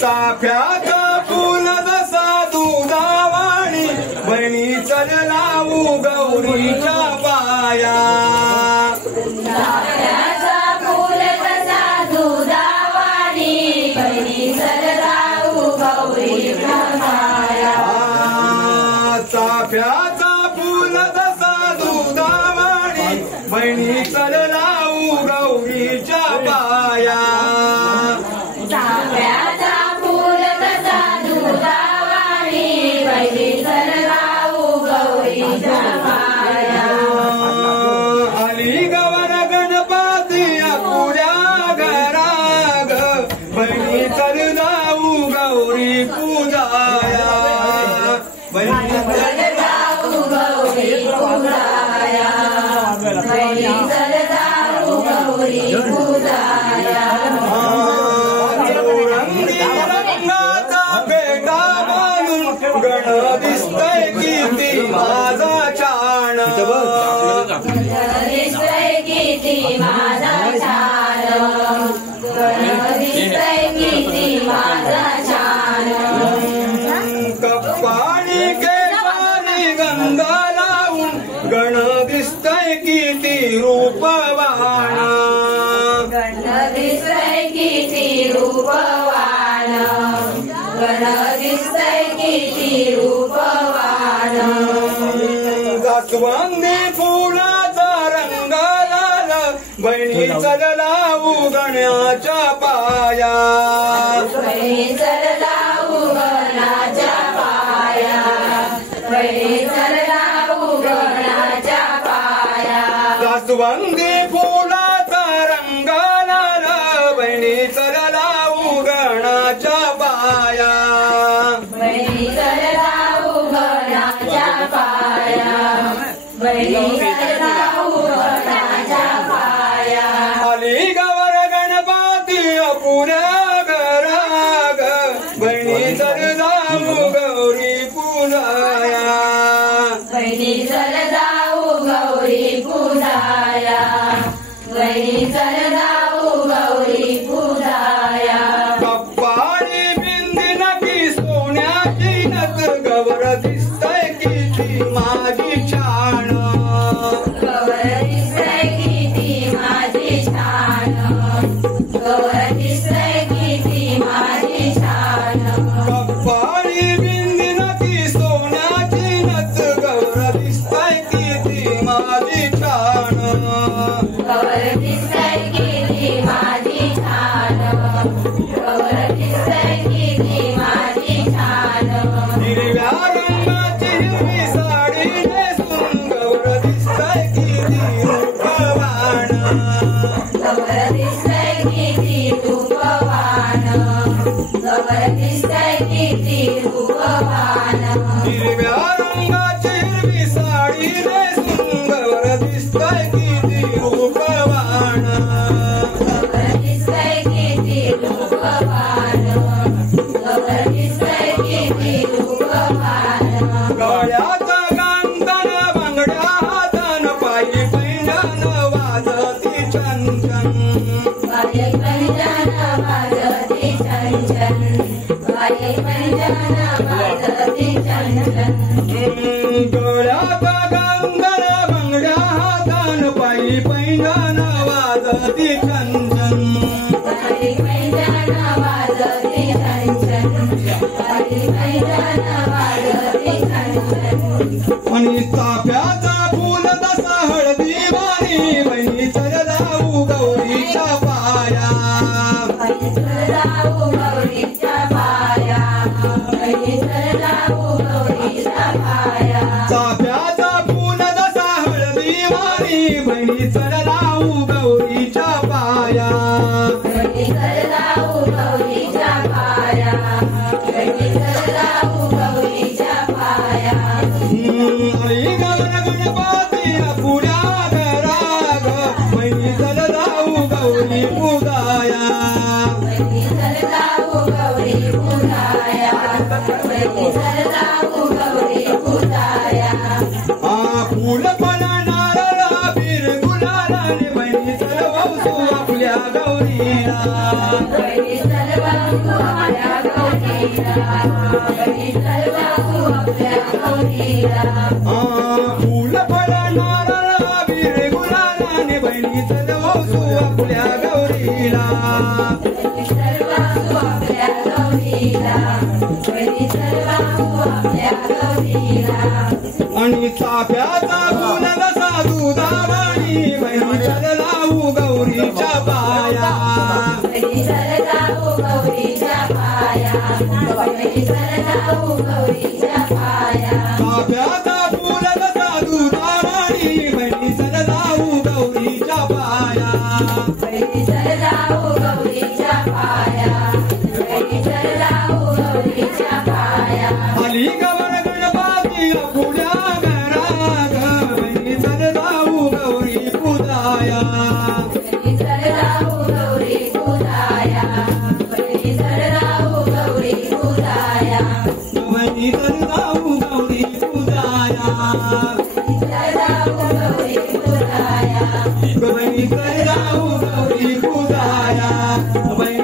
चाफ्याचा फुल जसा दुधावाणी बहिणी चल लावू गौरीच्या पाया. चाफ्याचा फुल जसा दुधावाणी बहिणी चल लावू गौरीच्या पाया. चाफ्याचा फुल जसा दुधावाणी बहिणी चल लावू गौरीच्या पाया. चाफ्याचा फुल जसा दुधावाणी बहिणी चल लावू गौरीच्या पाया. आली गवर गणपती पुऱ्या घराग बहिणी चल जाऊ गौरी पूजाया. बहिणी चल जाऊ गौरी पूजाया. बहिणी चल जाऊ गौरी पूजाया. रंगाचा बेटा बांधून गण दिसतय किती माझा छान. दिसतय किती माझा छान. दिसतय किती माझा छान. कपाळी केसारी गंगा लावून गण दिसतय किती रूपवान. गण दिसतय किती रूपवान. गण दिसतय किती रूपवान. जास्वंदी फुलाचा रंग लाल बहिणी चल लावू गण्याच्या पाया. बहिणी चल लावू गणाच्या पाया. बहिणी चल लावू गणाच्या पाया. जास्वंदी फुलाचा रंग लाल बहिणी चल लावू गणाच्या पाया. बहिणी चल लावू गणाच्या पाया. बहिणी चल लावू गणाच्या पाया. आली गवर गणपती पुऱ्या घराग बहिणी चल जाऊ गौरी पूजाया. बहिणी चल जाऊ गौरी पूजाया. बहिणी चल जाऊ गौरी पूजाया. कपाळी बिंदी नकी सोन्याची नथ गवर दिसतय किती माझी छान. गौर दिसतय किती माझी छान. गौर दिसतय किती माझी छान. कपाळी बिंदी नकी सोन्याची नथ गवर दिसतय किती माझी छान. गौर दिसतय किती माझी छान. गौर दिसतय किती माझी छान. हिरव्या रंगाची हिरवी साडी नेसून गवर दिसतय किती रूपवान. गौर दिसतय किती रूपवान. गौर दिसतय किती रूपवान. हिरव्या रंगाची हिरवी साडी नेसून गवर दिसतय किती रूपवान. गौर दिसतय किती रूपवान. गौर दिसतय किती रूपवान. गळ्याचा गांधन बांगड्या हातान पायी पैंजण वाजती छनछन. पाये पैंजण वाजती छनछन. पाये पैंजण वाजती छनछन. गळ्याचा गांधन बांगड्या हातान पायी पैंजण वाजती छनछन. पाये पैंजण वाजती छनछन. पाये पैंजण वाजती छनछन. आणि चाफ्याचा फुल तसा हळदी वाणी बहिणी चल जाऊ गौरीच्या पाया. बहिणी चल जाऊ गौरीच्या पाया. बहिणी चल जाऊ गौरीच्या पाया. चाफ्याचा फुल तसा हळदी वाणी बहिणी चल जाऊ गौरीच्या पाया. बहिणी चल जाऊ गौरीच्या पाया. बहिणी चल जाऊ गौरीच्या पाया. आई गवर गणपती पुऱ्या घराग बहिणी चल जाऊ गौरी पूजाया. बहिणी चल जाऊ गौरी पूजाया. बहिणी चल जाऊ गौरी पूजाया. फुल फळ नारळ बीर गुलाल बहिणी गौरीला बहिणी चलवाऊ आपल्या गौरीला बहिणी चलवाऊ आपल्या गौरीला फूल फळ नारळ अबीर गुलालाने बहिणी चलवसू आपल्या गौरीला बहिणी चलवाऊ आपल्या गौरीला बहिणी चलवाऊ आपल्या गौरीला आणि चाफ्याचा गुण जसा दुधावाणी बहिणी चललाऊ गौरीच्या पाया बहिणी चलवाऊ गौरीच्या पाया बहिणी चलवाऊ गौरीच्या पाया चाफ्याचा फूल जसा दुधावाणी बहिणी चललाऊ गौरीच्या पाया बहिणी चलवाऊ गौरीच्या पाया बहिणी चलवाऊ गौरीच्या पाया आली गवर गणपती पुढ्या घरात बहिणी चललाऊ गौरी पुजाया बहिणी चलवाऊ गौरी पूजाया बहिणी चलवाऊ गौरी पूजाया बहिणी चललाऊ गौरी पुजाया चलवाऊ गौरी पूजाया बहिणी चललाऊ गौरी पुजाया बहिणी